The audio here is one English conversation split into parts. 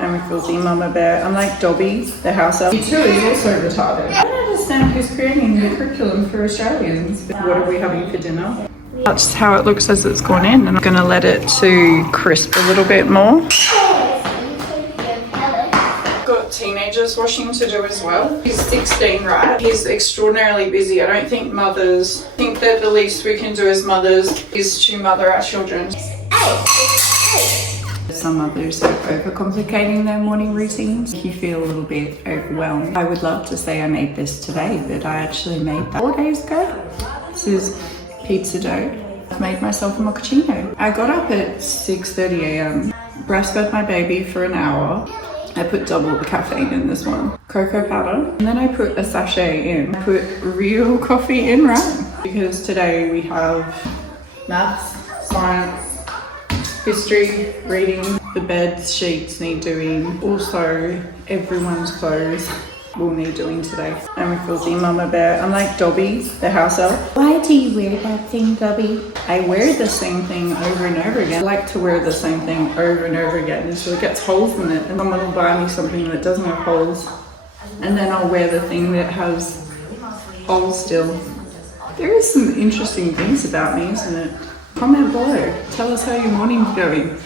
And we call him Mama Bear. I'm like Dobby, the house elf. He too is also retarded. I don't understand who's creating the curriculum for Australians. What are we having for dinner? That's how it looks as it's gone in, and I'm gonna let it to crisp a little bit more. Got teenagers washing to do as well. He's 16, right? He's extraordinarily busy. I don't think mothers think that the least we can do as mothers is to mother our children. Some mothers are overcomplicating their morning routines. You feel a little bit overwhelmed. I would love to say I made this today, but I actually made that 4 days ago. This is pizza dough. I've made myself a mochaccino. I got up at 6:30 a.m. breastfed my baby for an hour. I put double the caffeine in this one. Cocoa powder. And then I put a sachet in. I put real coffee in, right? Because today we have maths, science, history, reading. The bed sheets need doing. Also, everyone's clothes will need doing today. And we call him Mama Bear. I'm like Dobby, the house elf. Why do you wear that thing, Dobby? I wear the same thing over and over again. I like to wear the same thing over and over again until it gets holes in it. And someone will buy me something that doesn't have holes. And then I'll wear the thing that has holes still. There is some interesting things about me, isn't it? Comment below. Tell us how your morning's going.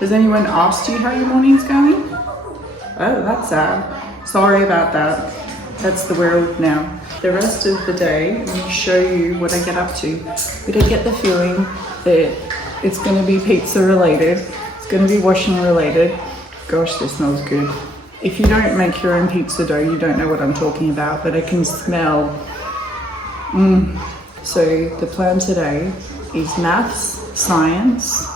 Has anyone asked you how your morning's going? Oh, that's sad. Sorry about that. That's the world now. The rest of the day, I'm going to show you what I get up to. But I get the feeling that it's going to be pizza related. It's going to be washing related. Gosh, this smells good. If you don't make your own pizza dough, you don't know what I'm talking about, but I can smell. So the plan today is maths, science,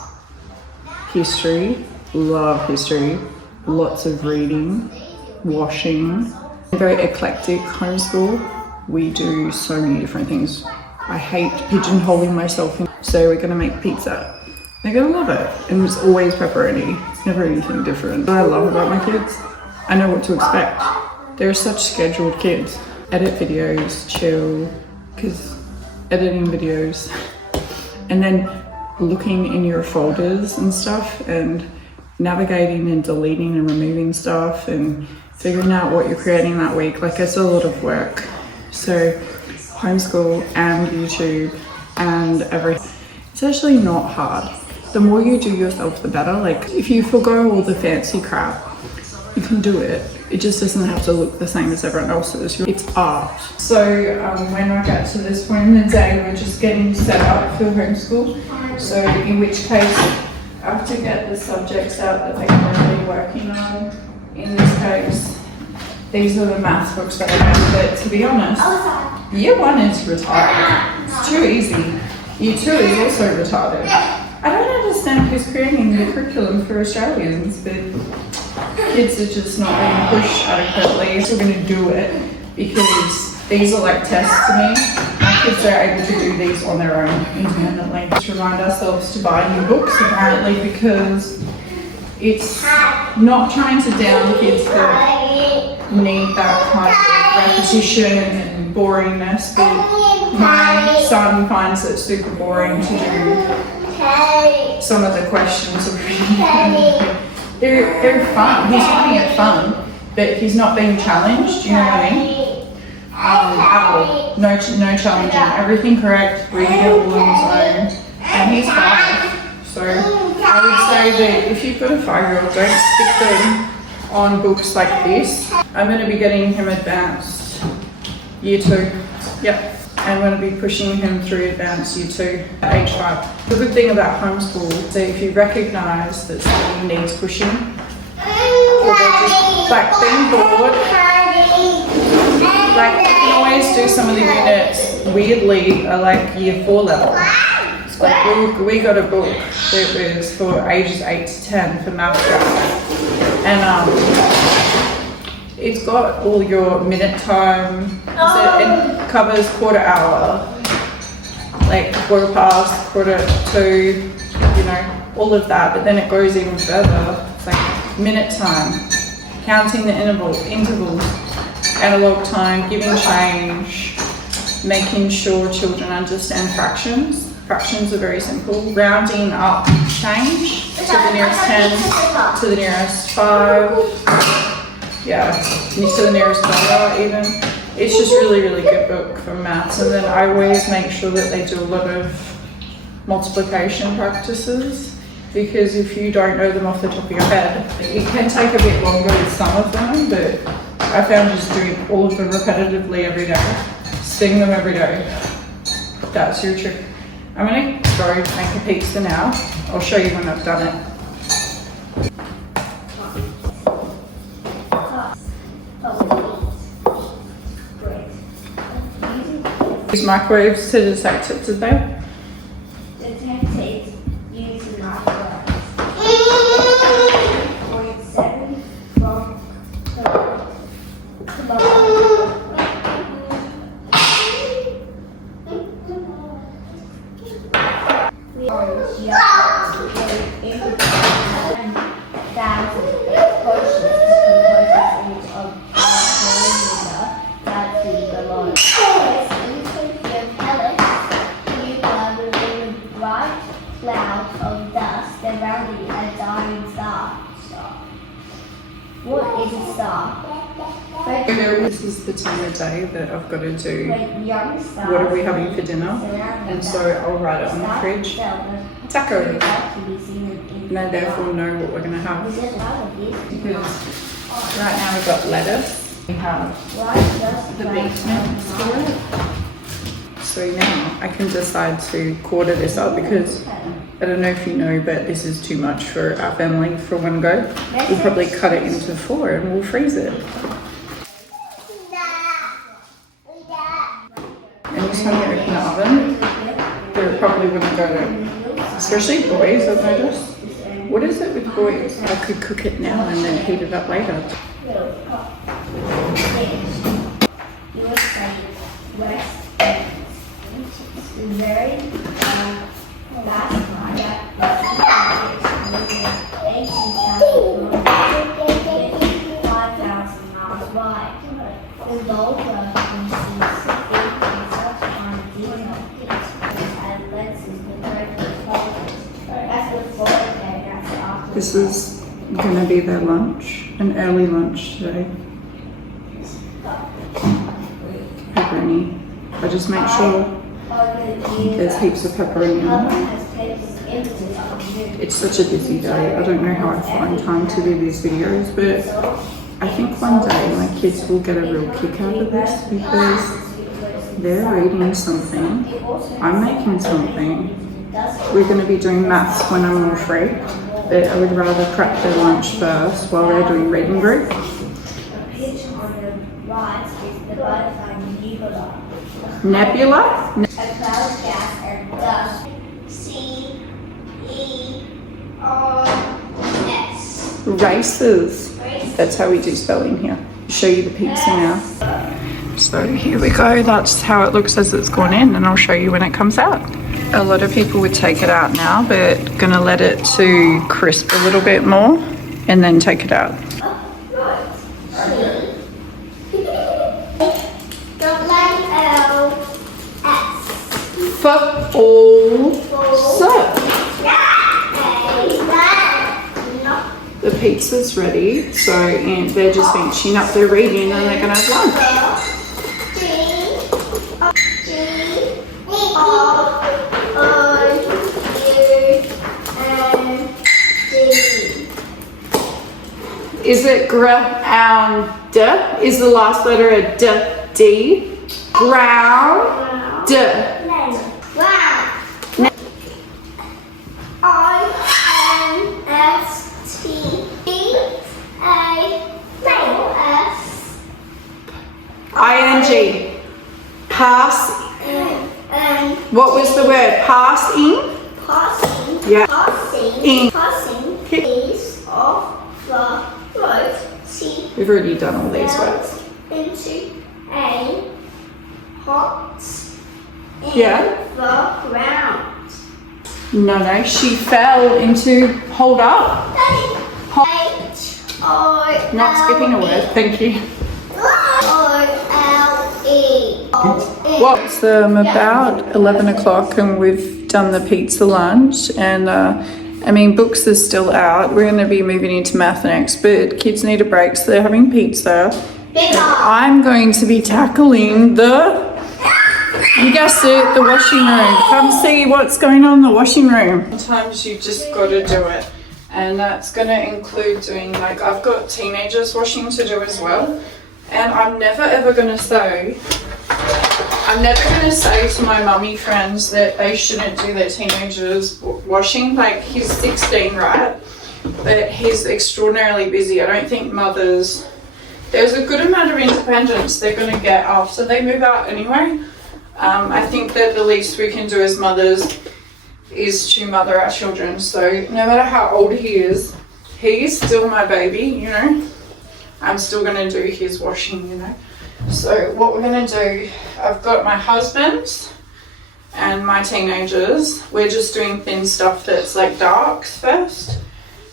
history, love history, lots of reading, washing. Very eclectic homeschool. We do so many different things. I hate pigeonholing myself in. So we're gonna make pizza. They're gonna love it. And it's always pepperoni. It's never anything different. What I love about my kids, I know what to expect. They're such scheduled kids. Edit videos, chill, because editing videos, and then looking in your folders and stuff and navigating and deleting and removing stuff and figuring out what you're creating that week. Like, it's a lot of work. So homeschool and YouTube and everything, it's actually not hard. The more you do yourself, the better. Like, if you forgo all the fancy crap, you can do it. It just doesn't have to look the same as everyone else's. It's art. So when I get to this point in the day, we're just getting set up for homeschool. So in which case, I have to get the subjects out that they're currently working on. In this case, these are the maths books that I have. But to be honest, year 1 is retarded. It's too easy. Year 2 is also retarded. I don't understand who's creating the curriculum for Australians, but kids are just not being pushed adequately. So we're going to do it because these are like tests to me. My kids are able to do these on their own independently. Just remind ourselves to buy new books apparently, because it's not trying to down kids that need that kind of repetition and boringness, but my son finds it super boring to do some of the questions of reading. They're fun. He's finding it fun, but he's not being challenged. You know what I mean? At all. No challenging. Everything correct. Reading it all on his own, and he's 5. So I would say that if you've got a 5-year-old, don't stick them on books like this. I'm going to be getting him advanced year 2. Yep. I'm going to be pushing him through advanced year 2 at age 5. The good thing about homeschool is that if you recognise that somebody needs pushing, or they're just like being bored, like you can always do some of the units weirdly are like year 4 level. Like we got a book that was for ages 8 to 10 for math class, and it's got all your minute time. So it covers quarter hour, like quarter past, quarter to, you know, all of that. But then it goes even further. It's like minute time, counting the intervals, analog time, giving change, making sure children understand fractions. Fractions are very simple. Rounding up change to the nearest 10, to the nearest 5. Yeah, to the nearest dollar even. It's just really, really good book for maths. And then I always make sure that they do a lot of multiplication practices, because if you don't know them off the top of your head, it can take a bit longer with some of them, but I found just doing all of them repetitively every day, seeing them every day, that's your trick. I'm gonna go make a pizza now. I'll show you when I've done it. Use microwaves to detect it today. Detect it using microwaves. 0.7 from cloud of dust surrounding a dying star. What is a star? This is the time of day that I've got to do what are we having for dinner, and so I'll write it on the fridge. Tacos. And I therefore know what we're going to have. Because right now we've got lettuce, we have the beef mince for it. So now I can decide to quarter this up, because I don't know if you know, but this is too much for our family for one go. We'll probably cut it into 4 and we'll freeze it. Anytime you open the oven, they probably wouldn't go to, especially boys, I've noticed. What is it with boys? I could cook it now and then heat it up later. Very last miles wide. The Volga consists of 8 such fine detail and lenses with perfect focus. That's before and that's after. This is going to be their lunch, an early lunch today. Pepperoni. I just make sure there's heaps of pepperoni on it. It's such a busy day. I don't know how I find time to do these videos, but I think one day my kids will get a real kick out of this, because they're reading something, I'm making something. We're going to be doing maths when I'm all free, but I would rather prep their lunch first while they're doing reading group. Nebula? A cloud, gas, and dust. C-E-R-S. Races. That's how we do spelling here. Show you the pizza now. So here we go. That's how it looks as it's gone in, and I'll show you when it comes out. A lot of people would take it out now, but gonna let it to crisp a little bit more and then take it out. Football. So the pizza's ready, so and they're just finishing up their reading and they're gonna have lunch. Is it ground? Is the last letter a D? Ground. D. I-N-G. Pass. What was the word? Passing? Passing. Yeah. Passing. Passing. Piece of the road. See. We've already done all these words. Into a hot Yeah. the ground. No, she fell into, hold up. H-O-L-E. Not skipping a word, thank you. O-L-E. Well, it's about 11 o'clock and we've done the pizza lunch, and I mean, books are still out. We're going to be moving into math next, but kids need a break, so they're having pizza. I'm going to be tackling you guessed it, the washing room. Come see what's going on in the washing room. Sometimes you just got to do it, and that's going to include doing, like, I've got teenagers washing to do as well, and I'm never ever going to say to my mummy friends that they shouldn't do their teenagers washing. Like, he's 16, right? But he's extraordinarily busy. I don't think mothers, there's a good amount of independence they're going to get after they move out anyway. I think that the least we can do as mothers is to mother our children. So no matter how old he is, he's still my baby, you know. I'm still going to do his washing, you know. So what we're going to do, I've got my husband and my teenagers. We're just doing thin stuff that's like darks first.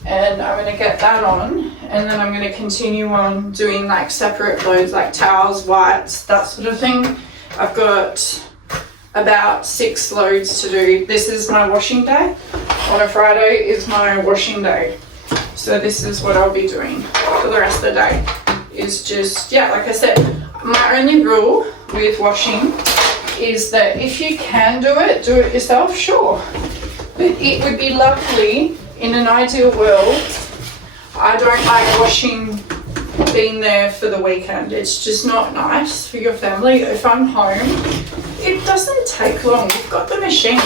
And I'm going to get that on, and then I'm going to continue on doing like separate loads, like towels, whites, that sort of thing. I've got about 6 loads to do. This is my washing day. On a Friday is my washing day. So this is what I'll be doing for the rest of the day. Is just, yeah, like I said, my only rule with washing is that if you can do it yourself, sure. But it would be lovely, in an ideal world, I don't like washing being there for the weekend. It's just not nice for your family. If I'm home, it doesn't take long. We've got the machine.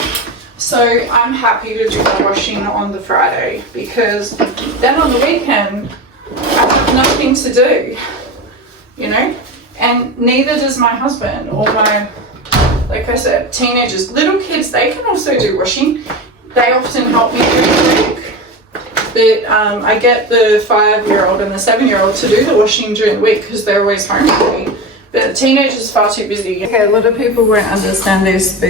So I'm happy to do the washing on the Friday, because then on the weekend, I have nothing to do, you know? And neither does my husband or my, like I said, teenagers. Little kids, they can also do washing. They often help me during the week. But I get the 5-year-old and the 7-year-old to do the washing during the week because they're always home with me. But the teenager's far too busy. Okay, a lot of people won't understand this, but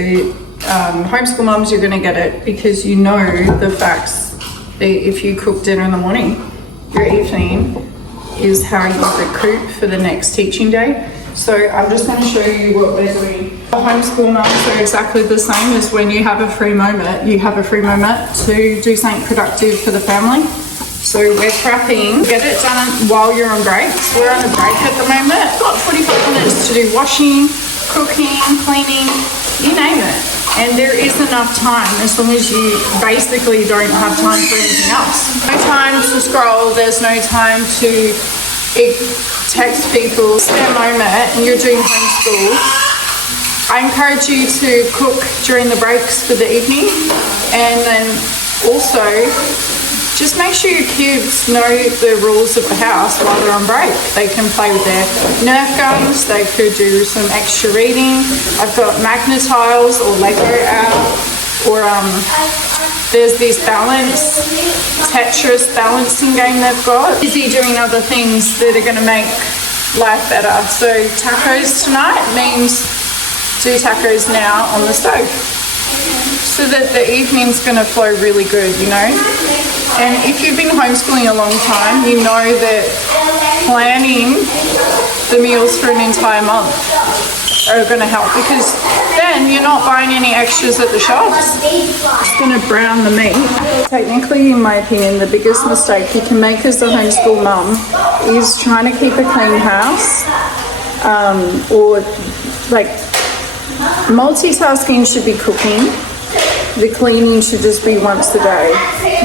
homeschool mums, you're going to get it, because you know the facts that if you cook dinner in the morning, your evening is how you recoup for the next teaching day. So I'm just going to show you what we're doing. Homeschool mums are exactly the same as when you have a free moment. You have a free moment to do something productive for the family. So we're prepping, get it done while you're on breaks. We're on a break at the moment. Got 45 minutes to do washing, cooking, cleaning, you name it. And there is enough time as long as you basically don't have time for anything else. No time to scroll, there's no time to text people. Spare moment and you're doing homeschool. I encourage you to cook during the breaks for the evening, and then also just make sure your kids know the rules of the house while they're on break. They can play with their Nerf guns, they could do some extra reading. I've got Magnetiles or Lego out, or there's this Tetris balancing game they've got. Busy doing other things that are going to make life better. So tacos tonight means do tacos now on the stove, so that the evening's going to flow really good, you know. And if you've been homeschooling a long time, you know that planning the meals for an entire month are going to help, because then you're not buying any extras at the shops. It's going to brown the meat. Technically, in my opinion, the biggest mistake you can make as a homeschool mum is trying to keep a clean house, or like multitasking should be cooking. The cleaning should just be once a day.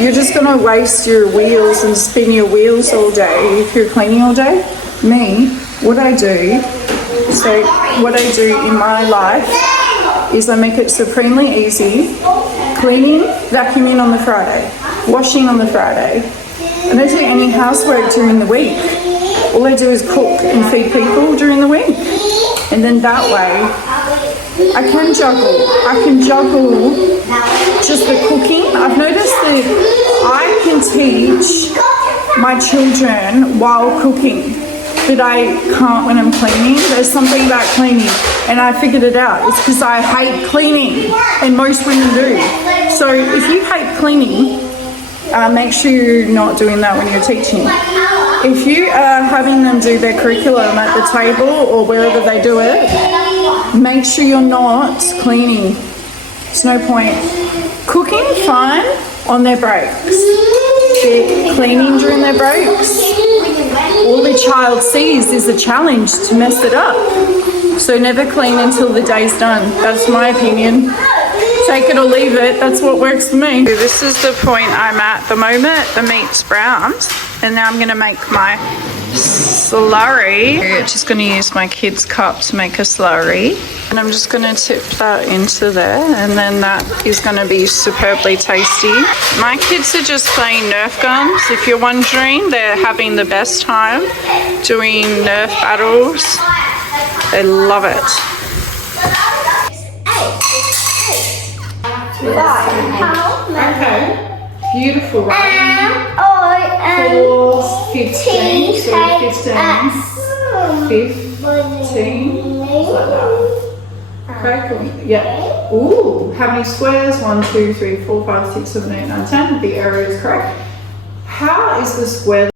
You're just going to waste your wheels and spin your wheels all day if you're cleaning all day. What I do in my life is I make it supremely easy. Cleaning, vacuuming on the Friday, washing on the Friday. I don't do any housework during the week. All I do is cook and feed people during the week. And then that way, I can juggle just the cooking. I've noticed that I can teach my children while cooking, but I can't when I'm cleaning. There's something about cleaning, and I figured it out. It's because I hate cleaning, and most women do. So if you hate cleaning, make sure you're not doing that when you're teaching. If you are having them do their curriculum at the table or wherever they do it, make sure you're not cleaning. There's no point. Cooking, fine, on their breaks. They're cleaning during their breaks. All the child sees is a challenge to mess it up. So never clean until the day's done. That's my opinion. Take it or leave it. That's what works for me. This is the point I'm at the moment. The meat's browned. And now I'm going to make my slurry. I'm just going to use my kid's cup to make a slurry. And I'm just going to tip that into there. And then that is going to be superbly tasty. My kids are just playing Nerf guns. If you're wondering, they're having the best time doing Nerf battles. They love it. Okay. Beautiful, right? 4, 15, so 15, like that. Okay, cool. Yeah. Ooh, how many squares? 1, 2, 3, 4, 5, 6, 7, 8, 9, 10. The area is correct. How is the square